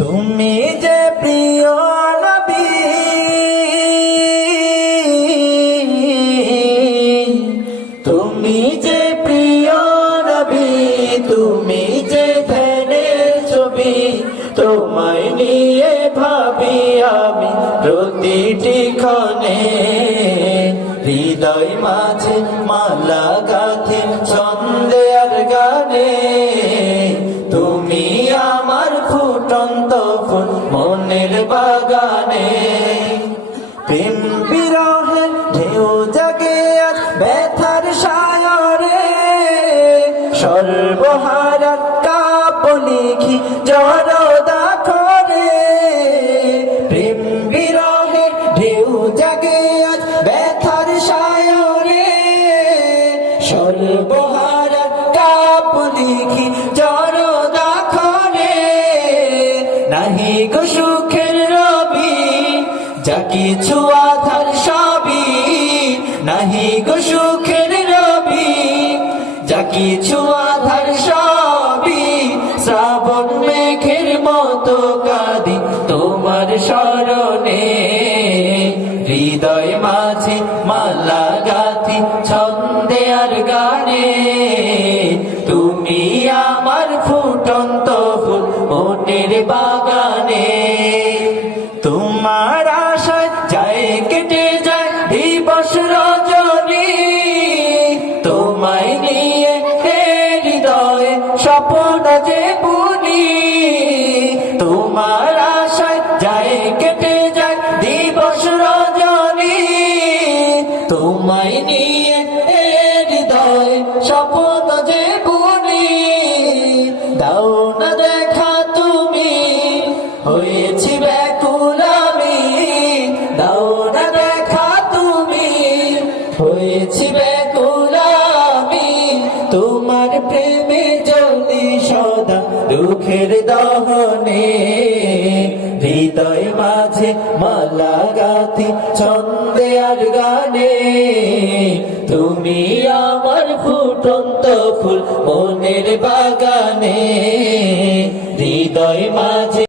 তুমি যে প্রিয় নবী, তুমি যে প্রিয় নবী, তুমি যে ধ্যানের ছবি, তোমায় নিয়ে ভাবি আমি প্রতিটি ক্ষণে। হৃদয় মাঝে মালা গাঁথি ছন্দে আর গানে, তুমি আমার ফুটন্ত ফুল মনের বাগানে। প্রেম বিরহের ঢেউ জাগে আজ ব্যথার সায়রে, সর্বহারার কাব্য লিখি জড়দা করে। প্রেম বিরহের ঢেউ জাগে আজ ব্যথার সায়রে, সর্বহারার কাব্য লিখি জড়দা করে। নাহি গো সুখের রবি, যা কিছু আধার সবই, নাহি গো সুখের রবি, যা কিছু আধার সবই। শ্রাবণ মেঘের মতো কাঁদি তোমার স্মরণে, হৃদয় মাঝে মালা গাঁথি ছন্দে আর গানে। তুমি আমার ফুটন্ত ফুল মনের বাগানে, তোমার আশায় যায় কেটে যায় দিবস রজনী। তোমায় নিয়ে হৃদয়ে স্বপ্ন যে বুনি, তোমার আশায় যায় কেটে যায় দিবস রজনী। তোমায় নিয়ে হৃদয়ে স্বপ্ন যে বুনি, দাও না দেখা তুমি হয়েছি ব্যাকুল আমি, দাও না দেখা তুমি হয়েছি ব্যাকুল আমি। তোমার প্রেমে জ্বলি সদা দুঃখের দহনে, হৃদয় মাঝে মালা গাঁথি ছন্দে আর গানে। তুমি আমার ফুটন্ত ফুল মনের বাগানে, হৃদয় মাঝে